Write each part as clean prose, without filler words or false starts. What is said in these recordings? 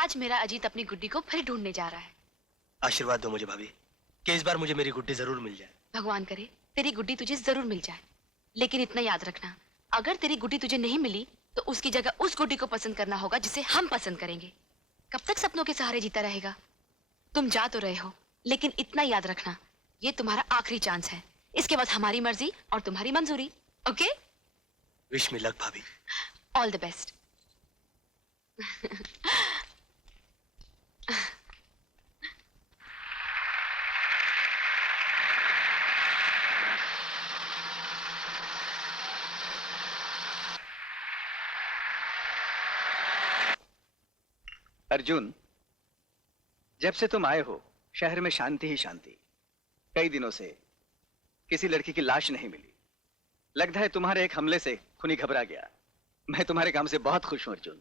आज मेरा अजीत अपनी गुड्डी को फिर ढूंढने जा रहा है। आशीर्वाद दो मुझे भाभी कि इस बार मुझे मेरी गुड्डी जरूर मिल जाए। भगवान करे तेरी गुड्डी तुझे जरूर मिल जाए, लेकिन इतना याद रखना, अगर तेरी गुड्डी तुझे नहीं मिली तो उसकी जगह उस गुड्डी को पसंद करना होगा जिसे हम पसंद करेंगे। कब तक सपनों के सहारे जीता रहेगा? तुम जा तो रहे हो, लेकिन इतना याद रखना, ये तुम्हारा आखिरी चांस है। इसके बाद हमारी मर्जी और तुम्हारी मंजूरी। ओके? विश मी लक भाभी। All the best. अर्जुन, जब से तुम आए हो शहर में शांति ही शांति। कई दिनों से किसी लड़की की लाश नहीं मिली। लगता है तुम्हारे एक हमले से खूनी घबरा गया। मैं तुम्हारे काम से बहुत खुश हूं अर्जुन।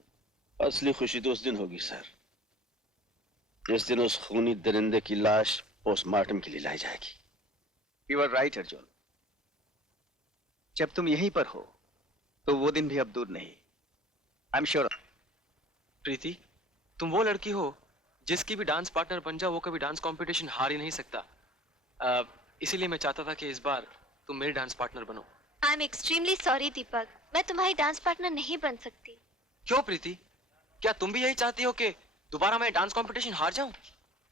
असली खुशी तो उस दिन होगी सर, जिस दिन उस खूनी दरिंदे की लाश पोस्टमार्टम के लिए लाई जाएगी। You are right Arjun. जब तुम यहीं पर हो तो वो दिन भी अब दूर नहीं। I am sure. प्रीति, तुम वो लड़की हो जिसकी भी डांस पार्टनर बन जाओ वो कभी डांस कंपटीशन हार ही नहीं सकता। इसीलिए मैं चाहता था कि इस बार तुम मेरी डांस पार्टनर बनो। आई एम एक्सट्रीमली सॉरी दीपक, मैं तुम्हारी डांस पार्टनर नहीं बन सकती। क्यों प्रीति, क्या तुम भी यही चाहती हो कि दोबारा मैं डांस कंपटीशन हार जाऊं?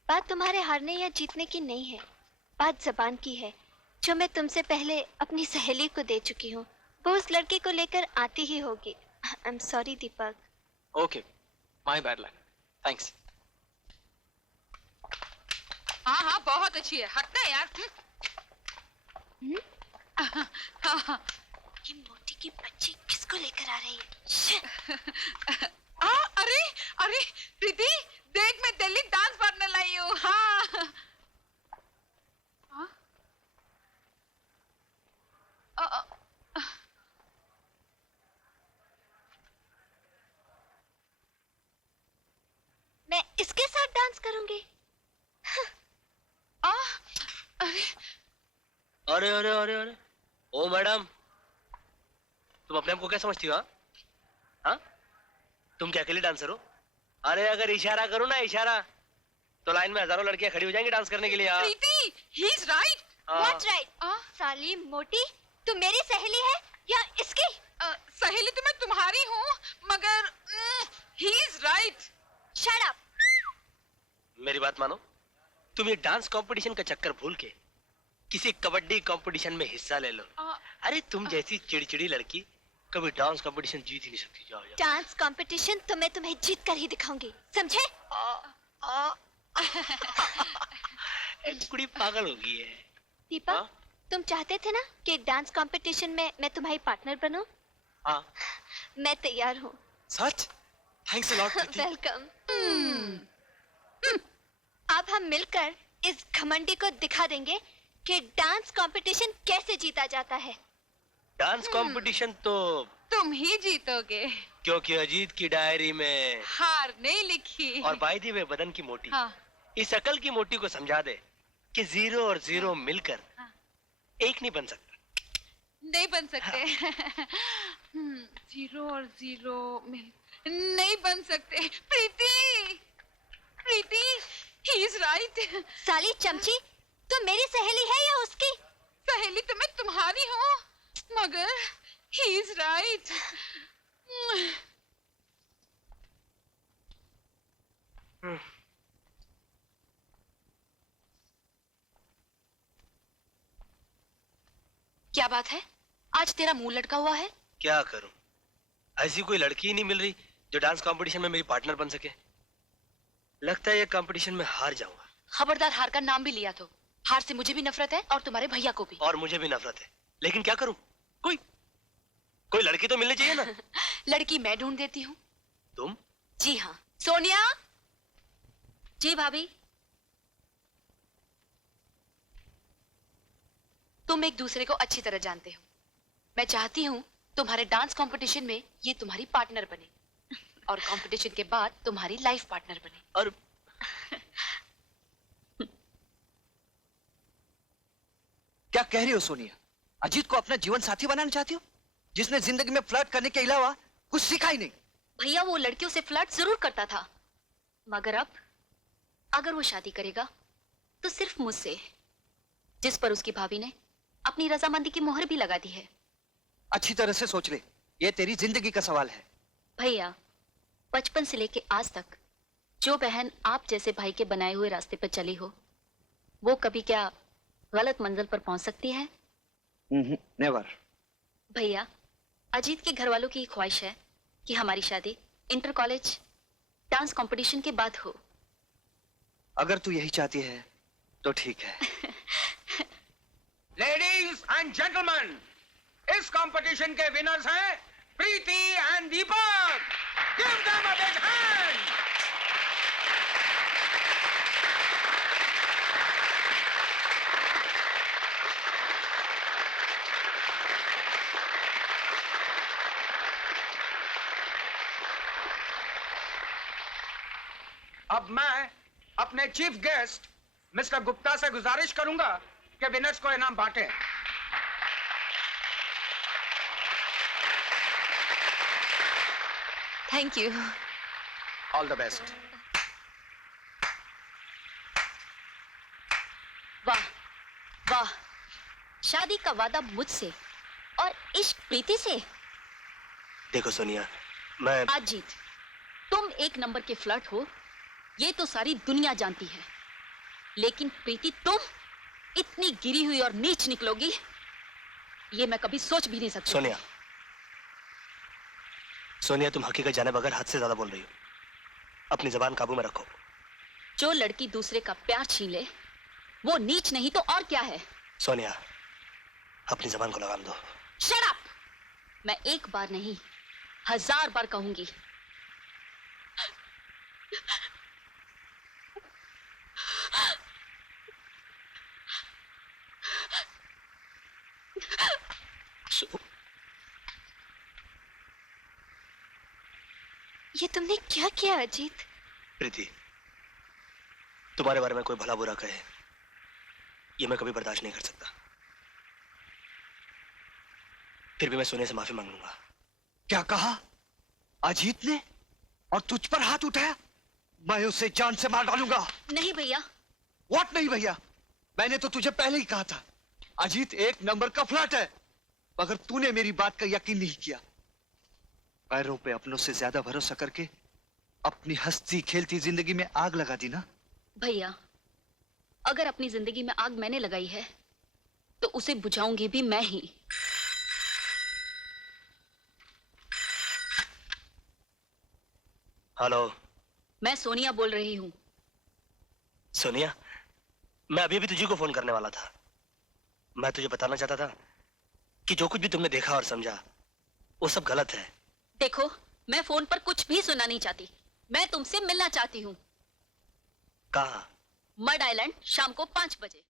बात तुम्हारे हारने या जीतने की नहीं है, बात जबान की है, जो मैं तुमसे पहले अपनी सहेली को दे चुकी हूँ। वो उस लड़के को लेकर आती ही होगी। I am sorry Deepak. Okay, my bad luck. Thanks. हाँ हाँ बहुत अच्छी है, हटना यार। ये मोटी की बच्ची किसको लेकर आ रही है? अरे अरे प्रीति देख, मैं दिल्ली डांस पार्टनर लाई हूँ। हाँ मैं इसके साथ डांस करूंगी। अरे अरे अरे अरे ओ मैडम, तुम अपने आप को क्या समझती हो? हाँ, तुम क्या अकेले डांसर हो? अरे अगर इशारा करो ना इशारा, तो लाइन में हजारों लड़कियां खड़ी हो जाएंगी डांस करने के लिए। Preeti, he is right. What right? साली मोटी, तू मेरी सहेली है या इसकी? सहेली तो मैं तुम्हारी हूँ, मगर ही इज राइट। Shut up. मेरी बात मानो, तुम ये डांस कंपटीशन का चक्कर भूल के किसी कबड्डी कंपटीशन में हिस्सा ले लो। अरे तुम जैसी चिड़चिड़ी लड़की कभी डांस कंपटीशन जीत ही नहीं सकती। जाओ जाओ। डांस कंपटीशन तो मैं तुम्हें जीत कर ही दिखाऊंगी, समझे? एक कुड़ी पागल हो गई है। दीपक, तुम चाहते थे ना कि डांस कंपटीशन में मैं तुम्हारी पार्टनर बनूं? हाँ। मैं तैयार हूँ। सच? Thanks a lot Preeti. Welcome. अब हम मिलकर इस घमंडी को दिखा देंगे कि डांस कंपटीशन कैसे जीता जाता है। डांस कंपटीशन तो तुम ही जीतोगे, क्योंकि अजीत की डायरी में हार नहीं लिखी। और बाई दी वे बदन की मोटी। हाँ। इस अकल की मोटी को समझा दे कि जीरो और जीरो मिलकर एक नहीं बन सकता। नहीं बन सकते। जीरो और जीरो मिल नहीं बन सकते। प्रीति, प्रीति, ही इज राइट। साली चमची, तुम मेरी सहेली है या उसकी? सहेली तो मैं तुम्हारी हूँ, मगर ही इज राइट। क्या बात है, आज तेरा मुंह लटका हुआ है? क्या करूं, ऐसी कोई लड़की ही नहीं मिल रही जो डांस कंपटीशन में मेरी पार्टनर बन सके। लगता है ये कंपटीशन में हार जाऊंगा। खबरदार हार का नाम भी लिया तो। हार से मुझे भी नफरत है और तुम्हारे भैया को भी। और मुझे भी नफरत है, लेकिन क्या करूं? कोई लड़की तो मिलनी चाहिए ना। लड़की मैं ढूंढ देती हूँ। तुम? जी हाँ। सोनिया। जी भाभी। तुम एक दूसरे को अच्छी तरह जानते हो। मैं चाहती हूँ तुम्हारे डांस कंपटीशन में ये तुम्हारी पार्टनर बने और कंपटीशन के बाद तुम्हारी लाइफ पार्टनर बने। और क्या कह रही हो सोनिया? अजीत को अपना जीवन साथी बनाना चाहती हो, जिसने जिंदगी में फ्लर्ट करने के अलावा कुछ सीखा ही नहीं? भैया वो लड़कियों से फ्लर्ट जरूर करता था, मगर अब अगर वो शादी करेगा तो सिर्फ मुझसे, जिस पर उसकी भाभी ने अपनी रजामंदी की मोहर भी लगा दी है। अच्छी तरह से सोच ले, ये तेरी जिंदगी का सवाल है। भैया, बचपन से लेके आज तक जो बहन आप जैसे भाई के बनाए हुए रास्ते पर चली हो, वो कभी क्या गलत मंजिल पर पहुंच सकती है? नेवर। भैया, अजीत के घर वालों की ख्वाहिश है कि हमारी शादी इंटर कॉलेज डांस कंपटीशन के बाद हो। अगर तू यही चाहती है तो ठीक है। लेडीज एंड जेंटलमैन, इस कंपटीशन के विनर्स हैं Preeti and Deepak. Give them a big hand. अब मैं अपने चीफ गेस्ट मिस्टर गुप्ता से गुजारिश करूंगा कि विनर्स को इनाम बांटें। Thank you. All the best. वाह वाह, शादी का वादा मुझसे और इश्क प्रीति से। देखो सोनिया, मैं अजीत, तुम एक नंबर के फ्लर्ट हो, ये तो सारी दुनिया जानती है, लेकिन प्रीति तुम इतनी गिरी हुई और नीच निकलोगी, ये मैं कभी सोच भी नहीं सकती। सोनिया, सोनिया तुम हकीकत जाने बगैर हद से ज्यादा बोल रही हो। अपनी जबान काबू में रखो। जो लड़की दूसरे का प्यार छीन ले वो नीच नहीं तो और क्या है? सोनिया, अपनी जबान को लगाम दो। Shut up! मैं एक बार नहीं 1000 बार कहूंगी। ये तुमने क्या किया अजीत? प्रीति, तुम्हारे बारे में कोई भला बुरा कहे, ये मैं कभी बर्दाश्त नहीं कर सकता। फिर भी मैं सोने से माफी मांग लूंगा। क्या कहा? अजीत ने? और तुझ पर हाथ उठाया? मैं उसे जान से मार डालूंगा। नहीं भैया। व्हाट नहीं भैया? मैंने तो तुझे पहले ही कहा था, अजीत एक नंबर का फ्लर्ट है, मगर तूने मेरी बात का यकीन नहीं किया। पैरों पे अपनों से ज्यादा भरोसा करके अपनी हंसती खेलती जिंदगी में आग लगा दी ना। भैया, अगर अपनी जिंदगी में आग मैंने लगाई है तो उसे बुझाऊंगी भी मैं ही। हेलो, मैं सोनिया बोल रही हूँ। सोनिया, मैं अभी भी तुझे को फोन करने वाला था। मैं तुझे बताना चाहता था कि जो कुछ भी तुमने देखा और समझा वो सब गलत है। देखो, मैं फोन पर कुछ भी सुनना नहीं चाहती, मैं तुमसे मिलना चाहती हूँ। कहाँ? मड आइलैंड, शाम को 5 बजे।